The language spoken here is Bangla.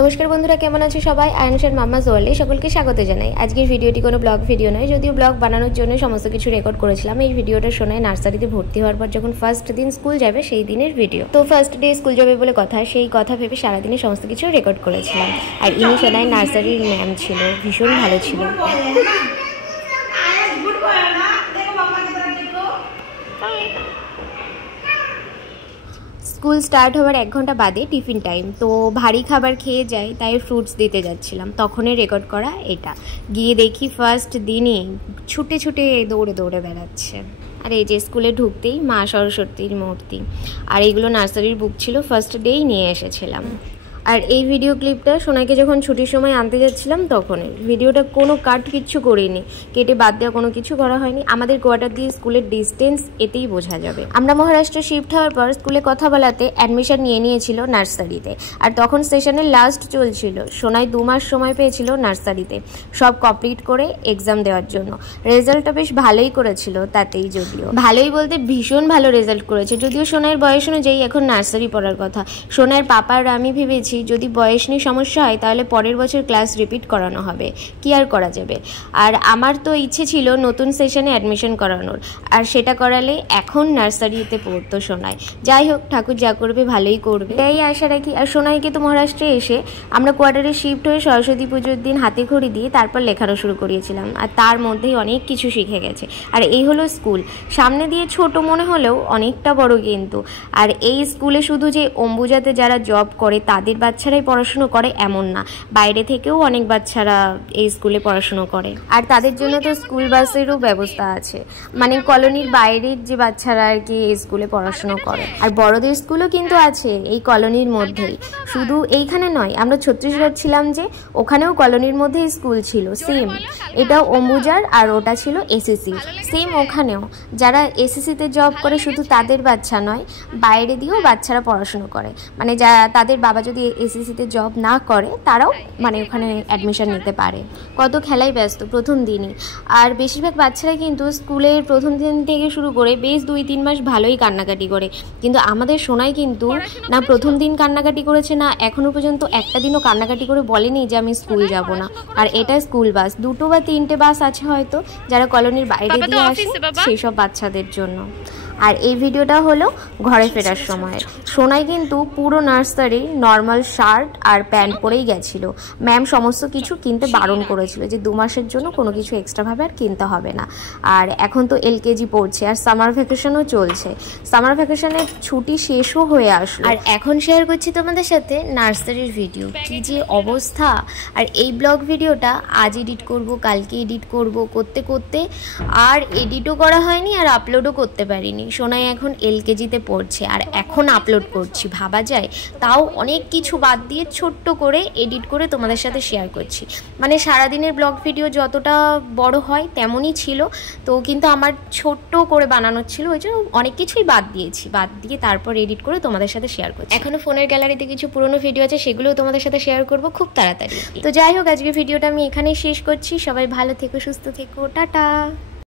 নমস্কার বন্ধুরা, কেমন আছো সবাই? আয়নশার মাম্মাস ওয়ার্ল্ডে সকলকে স্বাগত জানাই। আজকের ভিডিওটি কোনো ব্লগ ভিডিও নয়, যদিও ব্লগ বানানোর জন্য সমস্ত কিছু রেকর্ড করেছিলাম। এই ভিডিওটা শোনায় নার্সারিতে ভর্তি হওয়ার পর যখন ফার্স্ট দিন স্কুল যাবে সেই দিনের ভিডিও। তো ফার্স্ট ডে স্কুল যাবে বলে কথা, সেই কথা ভেবে সারাদিনে সমস্ত কিছু রেকর্ড করেছিলাম। আর ইনি শোনায় নার্সারির ম্যাম ছিল, ভীষণ ভালো ছিল। স্কুল স্টার্ট হওয়ার 1 ঘন্টা বাদে টিফিন টাইম, তো ভারী খাবার খেয়ে যাই, তাই ফ্রুটস দিতে যাচ্ছিলাম। তখনই রেকর্ড করা এটা। গিয়ে দেখি ফার্স্ট দিনই ছুটে ছুটে দৌড়ে দৌড়ে বেড়াচ্ছে। আর এই যে স্কুলে ঢুকতেই মা সরস্বতীর মূর্তি, আর এইগুলো নার্সারির বুক ছিল, ফার্স্ট ডেই নিয়ে এসেছিলাম। আর এই ভিডিও ক্লিপটা সোনাইকে যখন ছুটির সময় আনতে যাচ্ছিলাম তখনই। ভিডিওটা কোনো কাট কিচ্ছু করিনি, কেটে বাদ দেওয়া কোনো কিছু করা হয়নি। আমাদের কোয়ার্টার দিয়ে স্কুলের ডিস্টেন্স এতেই বোঝা যাবে। আমরা মহারাষ্ট্র শিফট হওয়ার পর স্কুলে কথা বলাতে অ্যাডমিশন নিয়েছিল নার্সারিতে, আর তখন সেশনের লাস্ট চলছিল। সোনাই 2 মাস সময় পেয়েছিল নার্সারিতে সব কমপ্লিট করে এক্সাম দেওয়ার জন্য। রেজাল্টটা বেশ ভালোই করেছিল, তাতেই যদিও ভালোই বলতে ভীষণ ভালো রেজাল্ট করেছে। যদিও সোনাইয়ের বয়স অনুযায়ী এখন নার্সারি পড়ার কথা। সোনাইয়ের পাপা আর আমি ভেবেছি যদি বয়স নিয়ে সমস্যা হয় তাহলে পরের বছর ক্লাস রিপিট করানো হবে, কি আর করা যাবে। আর আমার তো ইচ্ছে ছিল নতুন সেশনে অ্যাডমিশন করানোর, আর সেটা করালে এখন নার্সারিতে পড়তো সোনাই। যাই হোক, ঠাকুর যা করবে ভালোই করবে, এটাই আশা রাখি। আর সোনাইকে তো মহারাষ্ট্রে এসে আমরা কোয়ার্টারে শিফট হয়ে সরস্বতী পুজোর দিন হাতে খড়ি দিয়ে তারপর লেখানো শুরু করিয়েছিলাম, আর তার মধ্যেই অনেক কিছু শিখে গেছে। আর এই হলো স্কুল, সামনে দিয়ে ছোট মনে হলেও অনেকটা বড় কিন্তু। আর এই স্কুলে শুধু যে অম্বুজাতে যারা জব করে তাদের বাচ্চারাই পড়াশুনো করে এমন না, বাইরে থেকেও অনেক বাচ্চারা এই স্কুলে পড়াশুনো করে। আর তাদের জন্য তো স্কুল বাসেরও ব্যবস্থা আছে, মানে কলোনির বাইরের যে বাচ্চারা আর কি এই স্কুলে পড়াশুনো করে। আর বড়দের স্কুলও কিন্তু আছে এই কলোনির মধ্যেই, শুধু এইখানে নয়। আমরা ছত্তিশগড় ছিলাম যে, ওখানেও কলোনির মধ্যেই স্কুল ছিল সেম। এটাও অম্বুজার আর ওটা ছিল এসএসসি, সেম ওখানেও যারা এসএসসিতে জব করে শুধু তাদের বাচ্চা নয়, বাইরে দিয়েও বাচ্চারা পড়াশুনো করে। মানে যারা তাদের বাবা যদি এসএসসিতে জব না করে তারাও মানে ওখানে অ্যাডমিশন নিতে পারে। কত খেলাই ব্যস্ত প্রথম দিনই। আর বেশিরভাগ বাচ্চারা কিন্তু স্কুলের প্রথম দিন থেকে শুরু করে বেশ 2-3 মাস ভালোই কান্নাকাটি করে, কিন্তু আমাদের সোনাই কিন্তু না প্রথম দিন কান্নাকাটি করেছে, না এখনো পর্যন্ত একটা দিনও কান্নাকাটি করে বলেনি যে আমি স্কুল যাব না। আর এটা স্কুল বাস, 2 বা 3টে বাস আছে হয়তো যারা কলোনির বাইরে দিয়ে আসে সেই সব বাচ্চাদের জন্য। আর এই ভিডিওটা হলো ঘরে ফেরার সময়। সোনাই কিন্তু পুরো নার্সারি নর্মাল শার্ট আর প্যান্ট পরেই গেছিলো। ম্যাম সমস্ত কিছু কিনতে বারণ করেছিল যে 2 মাসের জন্য কোনো কিছু এক্সট্রাভাবে আর কিনতে হবে না। আর এখন তো এলকেজি পড়ছে, আর সামার ভ্যাকেশনও চলছে। সামার ভ্যাকেশনের ছুটি শেষও হয়ে আসলো। আর এখন শেয়ার করছি তোমাদের সাথে নার্সারির ভিডিও, কি যে অবস্থা। আর এই ব্লগ ভিডিওটা আজ এডিট করব, কালকে এডিট করব, করতে করতে আর এডিটও করা হয়নি আর আপলোডও করতে পারিনি। সোনাই এখন এলকেজিতে পড়ছে আর এখন আপলোড করছি, ভাবা যায়। তাও অনেক কিছু বাদ দিয়ে ছোট্ট করে এডিট করে তোমাদের সাথে শেয়ার করছি। মানে সারাদিনের ব্লগ ভিডিও যতটা বড় হয় তেমনই ছিল, তো কিন্তু আমার ছোট্ট করে বানানো ছিল, ওই জন্য অনেক কিছুই বাদ দিয়েছি। বাদ দিয়ে তারপর এডিট করে তোমাদের সাথে শেয়ার করছি। এখনও ফোনের গ্যালারিতে কিছু পুরনো ভিডিও আছে, সেগুলোও তোমাদের সাথে শেয়ার করব খুব তাড়াতাড়ি। তো যাই হোক, আজকে ভিডিওটা আমি এখানেই শেষ করছি। সবাই ভালো থেকো, সুস্থ থেকো, টাটা।